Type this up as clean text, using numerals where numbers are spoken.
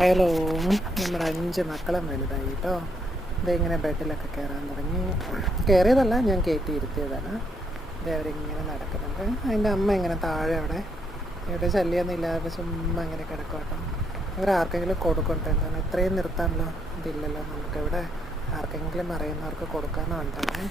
Hello, നമ്മുടെ 5 മക്കളും വലുതായി കേട്ടോ. ഇതെങ്ങനെ ബെഡിലൊക്കെ കയറാൻ തുടങ്ങി. കയറിയതല്ല, ഞാൻ കയറ്റി ഇരുത്തിയതാണ്. ഇത് അവരിങ്ങനെ നടക്കുന്നുണ്ട്. അതിൻ്റെ അമ്മ ഇങ്ങനെ താഴെ ഇവിടെ ശല്യമൊന്നും ഇല്ലാതെ ചുമ്മാ ഇങ്ങനെ കിടക്കും കേട്ടോ. ഇവരാർക്കെങ്കിലും കൊടുക്കട്ടെ, എന്താണ് ഇത്രയും നിർത്താനല്ലോ ഇതില്ലല്ലോ നമുക്കിവിടെ. ആർക്കെങ്കിലും അറിയുന്നവർക്ക് കൊടുക്കാമെന്ന് കണ്ടേ.